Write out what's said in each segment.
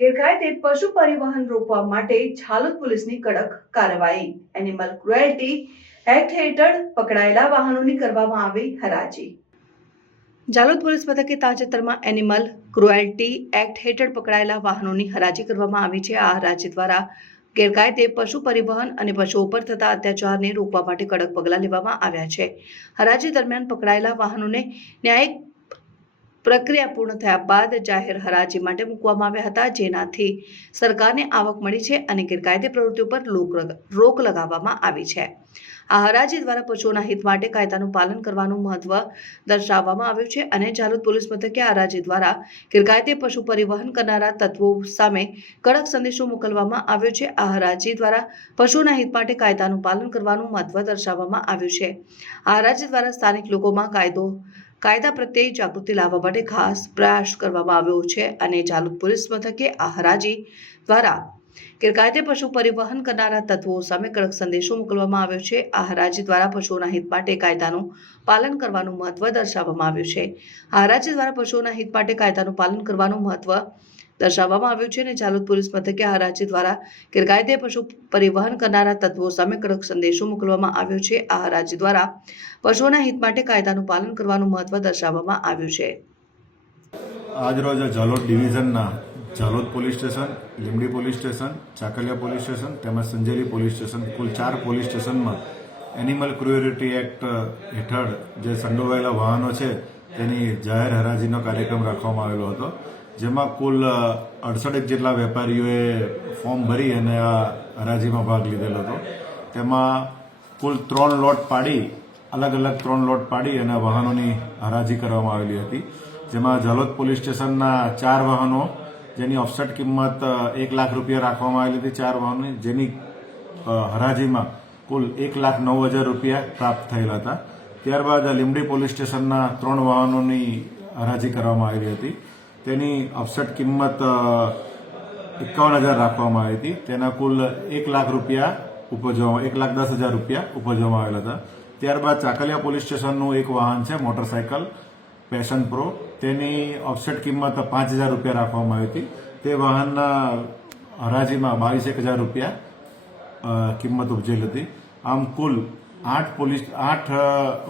ગેરકાયદે પશુ પરિવહન રોકવા માટે ઝાલોદ પોલીસની કડક કાર્યવાહી। એનિમલ ક્રુએલ્ટી એક્ટ હેઠળ પકડાયેલા વાહનોની કરવામાં આવી હરાજી। ઝાલોદ પોલીસ મથકે તાજેતરમાં એનિમલ ક્રુએલ્ટી એક્ટ હેઠળ પકડાયેલા વાહનોની હરાજી કરવામાં આવી છે। આ હરાજી દ્વારા ગેરકાયદે પશુ પરિવહન અને પશુઓ પર થતા અત્યાચારને રોકવા માટે કડક પગલાં લેવામાં આવ્યા છે। હરાજી દરમિયાન પકડાયેલા વાહનોને ન્યાયિક પ્રક્રિયા પૂર્ણ થયા બાદ જાહેર હરાજી માટે મૂકવામાં આવ્યા હતા, જેનાથી સરકારને આવક મળી છે અને ગેરકાયદે પ્રવૃત્તિઓ પર રોક લગાવવામાં આવી છે। આ હરાજી દ્વારા પશુઓના હિત માટે કાયદાનું પાલન કરવાનું મહત્વ દર્શાવવામાં આવ્યું છે અને ઝાલોદ પોલીસ મથકે આ હરાજી દ્વારા ગેરકાયદે પશુ પરિવહન કરનારા તત્વો સામે કડક સંદેશો મોકલવામાં આવ્યો છે। આ હરાજી દ્વારા પશુઓના હિત માટે કાયદાનું પાલન કરવાનું મહત્વ દર્શાવવામાં આવ્યું છે। આ હરાજી દ્વારા સ્થાનિક લોકોમાં કાયદા પ્રત્યે જાગૃતિ લાવવા માટે ખાસ પ્રયાસ કરવામાં આવ્યો છે અને ઝાલોદ પોલીસ મથકે આ હરાજી દ્વારા ગેરકાયદે પશુ પરિવહન કરનારા તત્વો સામે કડક સંદેશો મોકલવામાં આવ્યો છે। આ હરાજી દ્વારા પશુઓના હિત માટે કાયદાનું પાલન કરવાનું મહત્વ દર્શાવવામાં આવ્યું છે। આ હરાજી દ્વારા પશુઓના હિત માટે કાયદાનું પાલન કરવાનું મહત્વ દર્શાવવામાં આવ્યું છે અને ઝાલોદ પોલીસ મથકે આ હરાજી દ્વારા ગેરકાયદે પશુ પરિવહન કરનારા તત્વો સામે કડક સંદેશો મોકલવામાં આવ્યો છે। આ હરાજી દ્વારા પશુઓના હિત માટે કાયદાનું પાલન કરવાનું મહત્વ દર્શાવવામાં આવ્યું છે। આજરોજ ઝાલોદ ડિવિઝનના Jhalod police station, Limbdi police station, Chakaliya police station તેમજ સંજેલી પોલીસ સ્ટેશન કુલ 4 પોલીસ સ્ટેશનમાં એનિમલ ક્રુએલ્ટી એક્ટ હેઠળ જે સંડોવાયેલા વાહનો છે તેની જાહેર હરાજીનો કાર્યક્રમ રાખવામાં આવેલો હતો, જેમાં કુલ 68 જેટલા વેપારીઓએ ફોર્મ ભરી અને આ હરાજીમાં ભાગ લીધેલો હતો। તેમાં કુલ 3 લોટ પાડી અલગ 3 લોટ પાડી અને વાહનોની હરાજી કરવામાં આવેલી હતી, જેમાં ઝાલોદ પોલીસ સ્ટેશનના 4 વાહનો જેની ઓફસેટ કિંમત 1 લાખ રૂપિયા રાખવામાં આવેલી હતી, 4 વાહનોની જેની હરાજીમાં કુલ 1,09,000 રૂપિયા પ્રાપ્ત થયેલા હતા। ત્યારબાદ લીંબડી પોલીસ સ્ટેશનના 3 વાહનોની હરાજી કરવામાં આવેલી હતી, તેની ઓફસેટ કિંમત 51,000 રાખવામાં આવી હતી, તેના કુલ 1 લાખ રૂપિયા ઉપજવામાં 1,10,000 રૂપિયા ઉપજવામાં આવેલા હતા। ત્યારબાદ ચાકલિયા પોલીસ સ્ટેશનનું એક વાહન છે મોટરસાયકલ પેશન પ્રો, તેની ઓફસેટ કિંમત 5,000 રૂપિયા રાખવામાં આવી હતી, તે વાહનના હરાજીમાં 22,000 રૂપિયા કિંમત ઉપજેલ હતી। આમ કુલ 8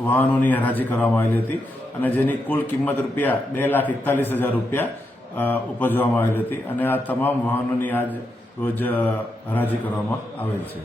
વાહનોની હરાજી કરવામાં આવેલી હતી અને જેની કુલ કિંમત રૂપિયા 2,41,000 રૂપિયા ઉપજવામાં આવેલી હતી અને આ તમામ વાહનોની આજ રોજ હરાજી કરવામાં આવેલ છે।